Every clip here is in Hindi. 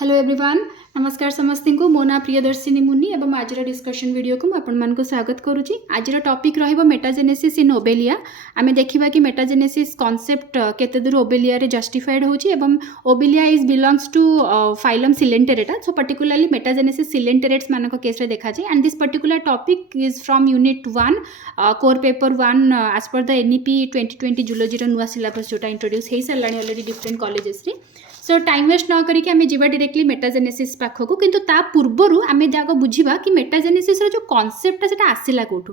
हेलो एवरीवन, नमस्कार समस्त को मो ना प्रियदर्शिनी मुनि एवं आज डिस्कशन वीडियो को आपण स्वागत करुच्ची। आज टॉपिक रहिबो मेटाजेनेसिस इन ओबेलिया। आमे देखिबा कि मेटाजेनेसिस कांसेप्ट केते दूर ओबेलिया रे जस्टिफाइड होची एवं Obelia is belongs to phylum Coelenterata. So particularly metagenesis coelenterates मानक केस रे देखा जाय and this particular topic is from unit 1 core paper 1 as per the NEP 2020 zoology रो नुवा सिलेबस जोटा इंट्रोड्यूस हे सलाणी ऑलरेडी डिफरेंट कॉलेजेस रे। सो टाइम वेस्ट न करिके आमे जीवा डायरेक्टली मेटाजेनेसिस पाखको, किंतु ता पूर्वरु आमे जाको बुझिबा कि मेटाजेनेसिस रो जो कांसेप्ट सेटा आसिला कोठु।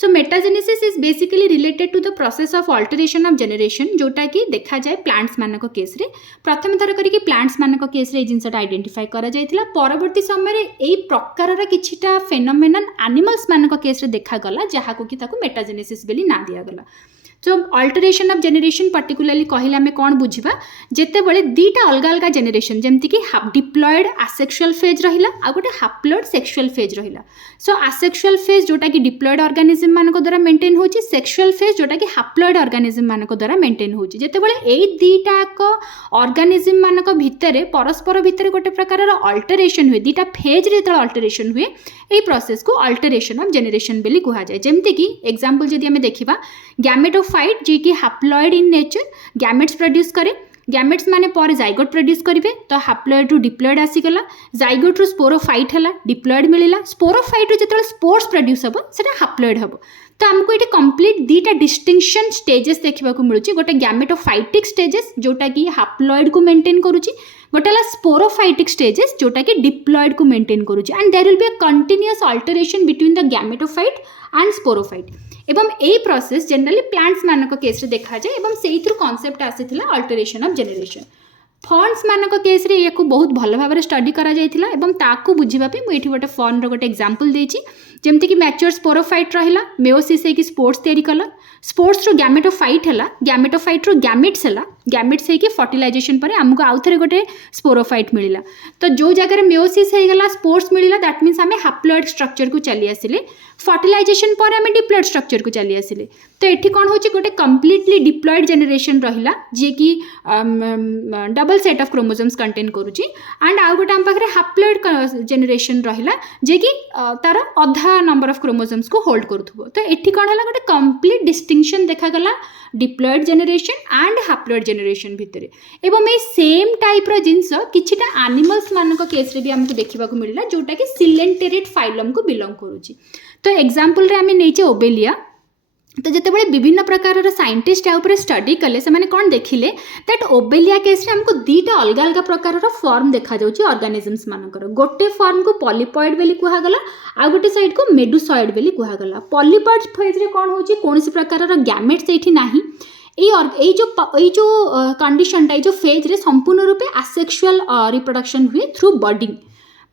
So metagenesis is basically related to the process of alteration of generation जोटा कि देखा जाए प्लांट्स मानक केस रे। प्रथम थर करिके प्लांट्स मानक केस रे ए जिंसटा आइडेंटिफाई करा जायतिला। परवर्ती समय रे एई प्रकार रा किछिटा फेनोमेनन एनिमल्स मानक केस रे देखा गला जहाको कि ताको मेटाजेनेसिस बेली ना दिया गला। सो अल्टरेशन ऑफ जनरेशन पर्टिकुलरली कहले आमे कोन बुझिबा जेते बळे दीटा अलग अलग जनरेशन जेमति कि डिप्लॉयड आसेक्सुअल फेज रहिला आ गोटे हैप्लॉयड सेक्सुअल फेज रहिला। सो आसेक्सुअल फेज जोटा कि डिप्लॉयड ऑर्गेनिज्म मानको द्वारा मेंटेन होची, सेक्सुअल फेज जोटा कि हैप्लॉयड ऑर्गेनिज्म मानको द्वारा मेंटेन होची। जेते बळे एई दीटा को ऑर्गेनिज्म मानको भितरे परस्पर भितरे गोटे प्रकार रो अल्टरेशन हुए, दीटा फेज रे तळ अल्टरेशन हुए, एई प्रोसेस को अल्टरेशन ऑफ जनरेशन बेली कुहा जाय। जेमति कि एग्जांपल जदि हमें देखिबा गैमेटोफाइट जी कि haploid in nature gametes produce करे, गैमेट्स माने पर जाइगोट प्रोड्यूस करिवे तो हैप्लॉयड रु डिप्लॉयड आसीगला, जाइगोट रु स्पोरोफाइट हला, डिप्लॉयड मिलिला, स्पोरोफाइट रु जेतले स्पोर्स प्रोड्यूस हबो सेटा हैप्लॉयड हबो। तो हमको ये कंप्लीट दीटा डिस्टिंक्शन स्टेजेस देखा मिलूँ। गोटे गैमेटोफाइटिक स्टेजेस जोटा कि हैप्लॉयड को मेंटेन करुच्ची, गोटे स्पोरोफाइटिक स्टेजेस जोटा कि डिप्लॉयड को मेंटेन करुच्ची and there will be a continuous alteration between the gametophyte and sporophyte. एवं ए प्रोसेस जनरली प्लांट्स मानक केस रे देखा जाए एवं से कांसेप्ट आसीथिला अल्टरेशन ऑफ जनरेशन। फॉन्स मानक केस रे याकू बहुत भल भाव स्टडी करा जायथिला एवं ताकू बुझिबा पे मुझे गोटे फॉर्न रो गोटे एग्जांपल देछि। जेमति कि मैच्योर स्पोरोफाइट रहिला, मेयोसिस हेकि स्पोर्स तैयारी कला, स्पोर्स रो गैमेटोफाइट हला, गैमेटोफाइट रो गैमेट्स हला, गैमेट्स हेकि फर्टिलाइजेशन पर हमको आउ थरे गोटे स्पोरोफाइट मिलिला। तो जो जगह मेयोसिस हे गला स्पोर्स मिलिला दैट मींस हमें हैप्लॉयड स्ट्रक्चर को चली आसिले, फर्टिलाइजेशन पर हमें डिप्लॉयड स्ट्रक्चर को चली आसिले। तो एठी कोन होची गोटे कंप्लीटली डिप्लॉयड जनरेशन रहिला जे कि double set of chromosomes contain करूची एंड आउ गोटे हम पाखरे हैप्लॉयड जनरेशन रहिला जे कि तार अधा नंबर ऑफ क्रोमोसोम्स को होल्ड करूथबो। तो एठी कोन हला गोटे कंप्लीट डिस्टिंक्शन देखा गला diploid generation and haploid generation भितरे। एवं ए सेम टाइप रो जिंस किछिटा एनिमल्स मानक केस रे भी हमको देखिबा को मिलिला जोटा कि सिलेंटेरेट फाइलम को बिलोंग करूची। तो एग्जांपल रे हमें नेचे ओबेलिया। तो जिते बड़े विभिन्न प्रकार साइंटिस्ट या स्टडी कले से माने कौन देखिले दैट ओबेलिया केस रे हमको दीटा अलग अलग प्रकार फॉर्म देखा जाउची ऑर्गेनिजम्स मानकर। गोटे फॉर्म को पॉलीपॉइड बेली कुहा गला आ गोटे साइड को मेडुसॉइड बेली कुहा गला। पॉलीपॉइड फेज रे कौन होची कोनसी प्रकार गैमेट्स एठी नाही। ए जो कंडीशन जो फेज रे संपूर्ण रूपे आसेक्सुअल रिप्रोडक्शन हुए थ्रू बॉडिंग।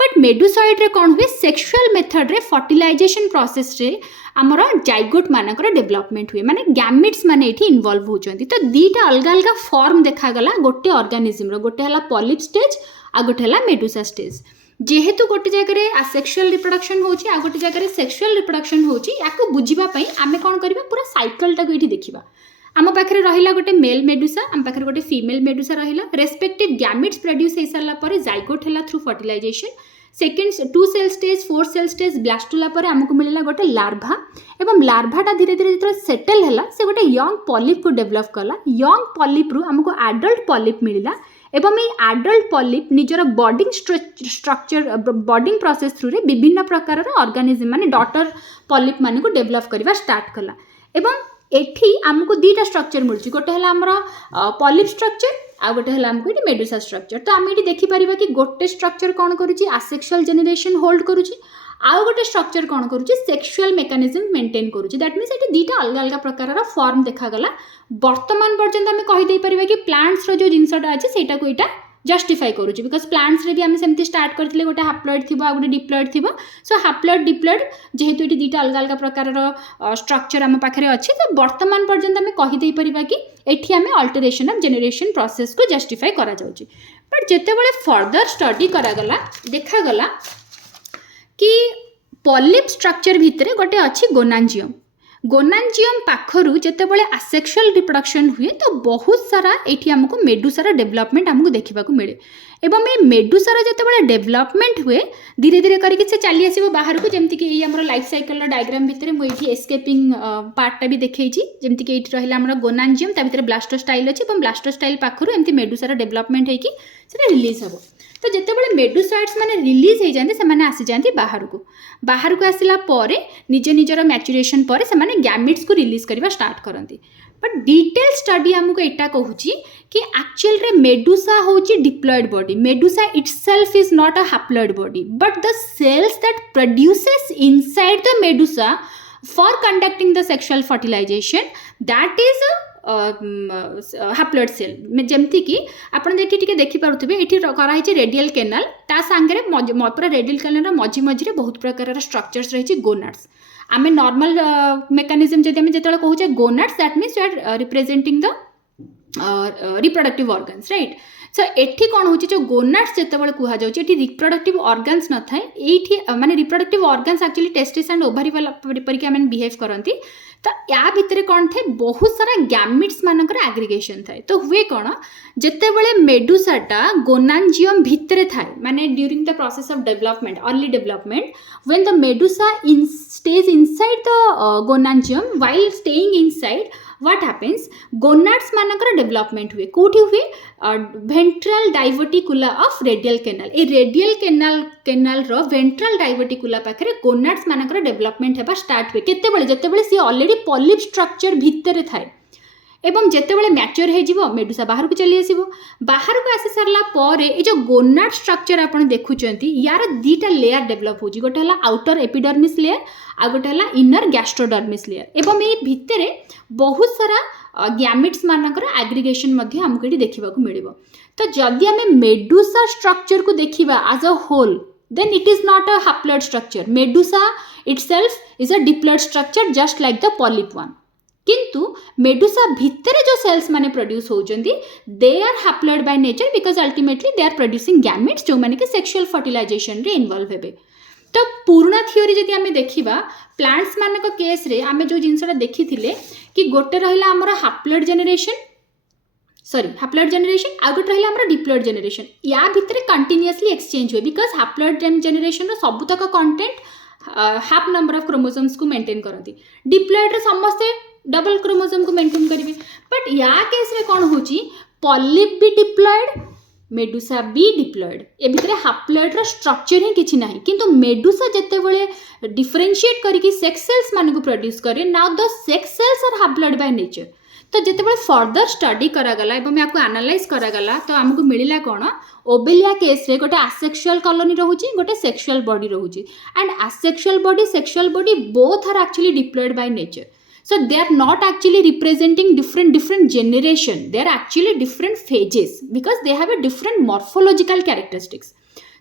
बट मेडुसॉइड रे कौन हुए सेक्सुअल मेथड रे फर्टिलाइजेशन प्रोसेस रे आमर जाइगोट मानकर डेवलपमेंट हुए, माने गैमेट्स माने एठी इन्वॉल्व होचंती। तो दीटा अलग अलग फॉर्म देखा गला गोटे ऑर्गेनिज्म रो, गोटे हला पॉलिप स्टेज आ गोटे हला मेडुसा स्टेज। जेहेतु गोटे जगह रे आसेक्सुअल रिप्रोडक्शन होची आ गोटे जगह रे सेक्सुअल रिप्रोडक्शन होची, याको बुझिबा पई आमे कोन करबा पूरा साइकिल टा को एठी देखिबा। आम पाखे रहिला गोटे मेल मेडुसा, आम पाखे गोटे फीमेल मेडुसा रहिला, रेस्पेक्टिव गैमेट्स प्रोड्यूस हो सारा पर जाइगोट हला through fertilization. Second 2 cell stage 4 cell stage blastula पर आमको मिलला गोटे लार्भा एवं लार्भाटा धीरे धीरे जो सेटल है से गोटे यंग पॉलिप को डेवलप कला। यंग पॉलिप रु आमको एडल्ट पॉलिप मिलला एवं ये एडल्ट पॉलिप निजर bonding structure bonding process through रे विभिन्न प्रकार ऑर्गेनिज्म माने डॉटर पॉलिप मान को डेवलप करवा स्टार्ट कला। एवं एठी आमको दीटा स्ट्रक्चर मिलुची, गोटे हला हमर पॉलिप स्ट्रक्चर आ गोटे हला हमको इटी मेडुसा स्ट्रक्चर। तो आम ये देखि परिबा कि गोटे स्ट्रक्चर कौन करूची आसेक्सुअल जनरेशन होल्ड करूची, आउ गोटे स्ट्रक्चर कौन करूची सेक्सुअल मेकानिज्म मेंटेन करूची। दैट मीन्स एटी दीटा अलग अलग प्रकार फॉर्म देखा गला। वर्तमान पर्यंत आम कहि दे परिबा कि प्लांट्स रो जो जिंसटा अछि सेटा को इटा जस्टिफाई करूची, बिकॉज प्लांट्स रे भी आम सेमती स्टार्ट करथिले गोटे हैप्लॉयड थिबो आ गोटे डिप्लॉयड थिबो। सो हैप्लॉयड डिप्लॉयड जेहेतु एटी दीटा अलग अलग प्रकार स्ट्रक्चर आम पाखरे अछि, तो वर्तमान पर्यंत आम कहि दे परिबा कि एठी आम अल्टरेशन ऑफ जनरेशन प्रोसेस को जस्टिफाई करा जाउची। बट जेते बेले फर्दर स्टडी करा गला देखा गला कि पॉलिप स्ट्रक्चर भितरे गोटे अछि गोनांजियम। गोनांजियम पाखरु जेतेबेले आसेक्सुअल रिप्रोडक्शन हुए तो बहुत सारा एठी हमको मेडुसार डेवलपमेंट हमको देखा मिले एवं ये मेडुसार जेतेबेले डेवलपमेंट हुए धीरे धीरे करके से चली आसीबो बाहर को जेमति कि ये हमर लाइफ साइकिल डायग्राम भितर मु एठी एस्केपिंग पार्टटा भी देखैछि जेमति कि एठी रहिला हमर गोनांजियम ता भितर ब्लास्टोस्टाइल अछि एवं ब्लास्टोस्टाइल पाखरु एमति मेडुसार डेवलपमेंट हेकि सेटा रिलीज हबो तो जितेबाला मेडुसाइड्स माने रिलीज हो जाते से आसी जाती बाहर को आसला निजे निजर मैच्यूरेशन पर से गैमिट्स को रिलीज करवा स्टार्ट करती बट डिटेल स्टडी आमको यहाँ कहूँ कि एक्चुअल रे मेडुसा हूँ diploid body medusa itself is not a haploid body but the cells that produces inside the medusa for conducting the sexual fertilization that is haploid cell जमती कि आपन देखि देखि पारुथिबे एठी कराई रेडियल कैनाल ता सांगरे पूरा रेडियल कैनाल मझी मझी बहुत प्रकार स्ट्रक्चर्स रही गोनाड्स आमे नॉर्मल मेकानिज्म जदि आमे जेतले कहूचे gonads that means you are representing the reproductive organs right so एठी कौन होची जो गोनाड्स जेतेबेले कुहा जाउची एठी रिप्रोडक्टिव ऑर्गन्स न थाए एठी माने reproductive organs actually testis and ovary वाला परिके आमे बिहेव करंती तो या भितर कौन थे बहुत सारा गैमिट्स मानकर एग्रीगेशन थाए तो हुए कौन जेतेबेले मेडुसाटा गोनांजियम भितर थाए माने during the process of development early development when the Medusa stays inside the gonangium while staying inside what happens gonads मानकर डेवलपमेंट हुए कोठी हुए ventral diverticula of radial canal ए रेडियल कैनाल रो वेंट्रल डाइवर्टिकुला पाखरे गोनाड्स मानकर डेवलपमेंट हेबा स्टार्ट हुए केतेबेले जेतेबेले सी ऑलरेडी पॉलिप स्ट्रक्चर भितर थाए एवं जेतेबेले मैच्योर हो जिवो मेडुसा बाहर को चली आसीबो बाहर को आसी सारला परे ए जो गोनाड स्ट्रक्चर आपण देखुचंती यार दीटा लेयर डेवलप होजी गोटे हला आउटर एपिडर्मिस लेयर आ गोटे हला इनर गैस्ट्रोडर्मिस लेयर एवं ए भितरे बहुत सारा गैमिट्स मानकर एग्रीगेशन मध्ये हमको एटी देखिबा को मिलिबो तो जदि हमें मेडुसा स्ट्रक्चर को देखिबा as a whole then it is not a haploid structure medusa itself is a diploid structure just like the polyp one किंतु मेडुसा भितर जो सेल्स माने प्रोड्यूस होजंती they are haploid by nature because ultimately they are producing gametes जो माने के सेक्सुअल फर्टिलाइजेशन रे इन्वॉल्व हेबे तो पूर्ण थ्योरी जदि आमे देखिबा प्लांट्स माने को केस रे आमे जो जिंसटा देखिथिले कि गोटे रहिला हमर हैप्लॉयड जेनरेशन आ गोटे रहिला हमर डिप्लॉयड जेनरेशन या भितर कंटीन्यूअसली एक्सचेंज हुए बिकॉज हैप्लॉयड जेनरेशन रो सबुतक content half number of chromosomes को मेंटेन करती डिप्लॉयड रे समस्ते डबल क्रोमोसोम को मेंटेन करेंगे बट या केस रे कौन होची पॉलिप भी डिप्लॉयड मेडुसा भी डिप्लॉयड ए भितर हैप्लॉयड रो स्ट्रक्चर ही किछि नाही किंतु मेडुसा जेतेबेले डिफरेंशिएट करके सेक्स सेल्स मान को प्रोड्यूस करे now the sex cells are haploid by nature तो जेतेबेले फर्दर स्टडी करागला एवं याको एनालाइज करागला तो हमको मिलिला कोन ओबेलिया केस रे गोटे आसेक्सुअल कॉलोनी रहउची गोटे सेक्सुअल बॉडी रहउची and asexual body sexual body both are actually diploid by nature so they are not actually representing different generation they are actually different phases because they have a different morphological characteristics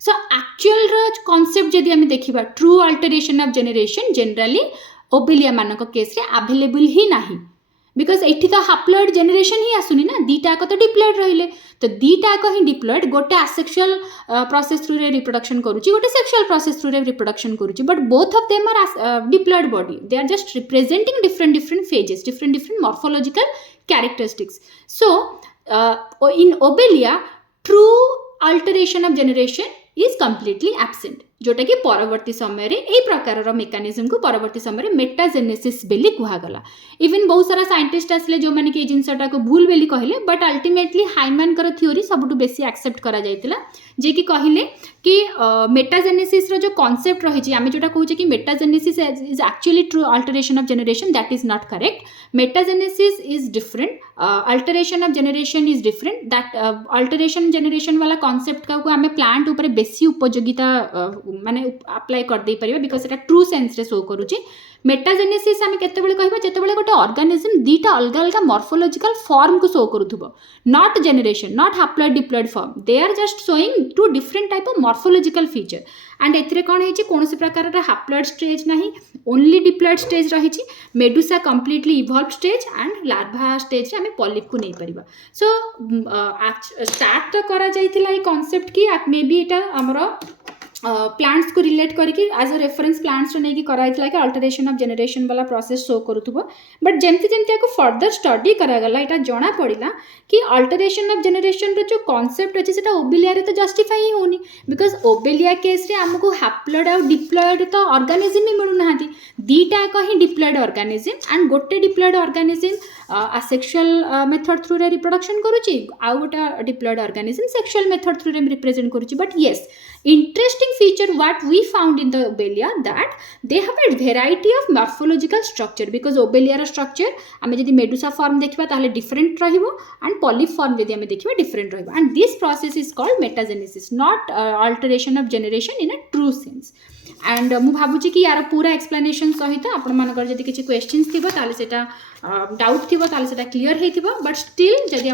so actual concept जदि हमें देखिबा true alteration of generation generally Obelia मानक केस रे अवेलेबल ही नाही बिकॉज एठी तो हैप्लॉयड जेनरेशन ही आसुनी ना दीटाक तो डिप्लॉयड रहिले तो दीटाक ही डिप्लॉयड गोटे आसेक्सुअल प्रोसेस थ्रू रे रिप्रोडक्शन करूची गोटे सेक्सुअल प्रोसेस थ्रू रे रिप्रोडक्शन करूची but both of them are diploid body they are just representing different phases different morphological characteristics so in Obelia true alteration of generation is completely absent जोटा कि परवर्ती समय रे ए प्रकार मेकानिज्म को परवर्ती समय मेटाजेनेसिस बेली कुहागला इवन बहुत सारा साइंटिस्ट आसले जो माने कि जिनसटा को भूल बेली कहले बट अल्टीमेटली हाइमान कर थ्योरी सबुटु बेसी एक्सेप्ट करा जायतिला जे कि कहले कि मेटाजेनेसिस रो जो कांसेप्ट रही छि आमे जोटा कहूचे कि metagenesis is actually true alteration of generation that is not correct metagenesis is different alteration of generation is different that alteration generation वाला कांसेप्ट को आमे प्लांट ऊपर बेसी उपयोगिता माने अप्लाई कर दे परिबा बिकॉज एटा ट्रू सेंस रे शो करूची मेटाजेनेसिस आमे केतेबेले कहबा जेतेबेले गोटे ऑर्गेनिज्म दीटा अलग अलग मॉर्फोलॉजिकल फॉर्म को शो करूथबो not generation not haploid diploid form they are just showing two different type of morphological feature and एथिरे कोन हेची कोनोसी प्रकार रा हैप्लॉयड स्टेज नाही ओनली डिप्लॉयड स्टेज रहिची medusa completely evolve stage and larva stage रे आमे पॉलिप को नै परिबा सो स्टार्ट तो करा जायतिला ए कांसेप्ट की मे बी एटा हमरो प्लांट्स को रिलेट करके एज अ रेफरेंस प्लांट्स नहीं कराइला कि अल्टरेशन ऑफ जनरेशन वाला प्रोसेस शो करूथबो बट जेमती जेमती को फर्दर स्टडी करागला एटा जना पड़िला कि अल्टरेशन ऑफ जनरेशन रो जो कांसेप्ट अछि सेटा ओबेलिया रे तो जस्टिफाई ही होनी बिकॉज ओबेलिया केस रे हमको हैप्लॉइड और डिप्लॉइड तो ऑर्गेनिज्म ही मिलु नाहांती दीटा को ही डिप्लॉइड ऑर्गेनिज्म एंड गोटे diploid organism asexual method through रे रिप्रोडक्शन करूची आ गोटे diploid organism sexual method through रे रिप्रेजेंट करूची but yes interesting feature what we found in the Obelia that they have a variety of morphological structure because Obelia रा structure आमे जदि medusa form देखिबा ताले different रहिबो and polyform जदि आमे देखिबा different रहिबो and this process is called metagenesis not alteration of generation in a true sense and मु भाबुची कि यार पूरा explanation सहित आपण मानकर जदि किछि questions थिबो ताले सेटा डाउट थिबो ताले सेटा क्लियर हेतिबो but still जदि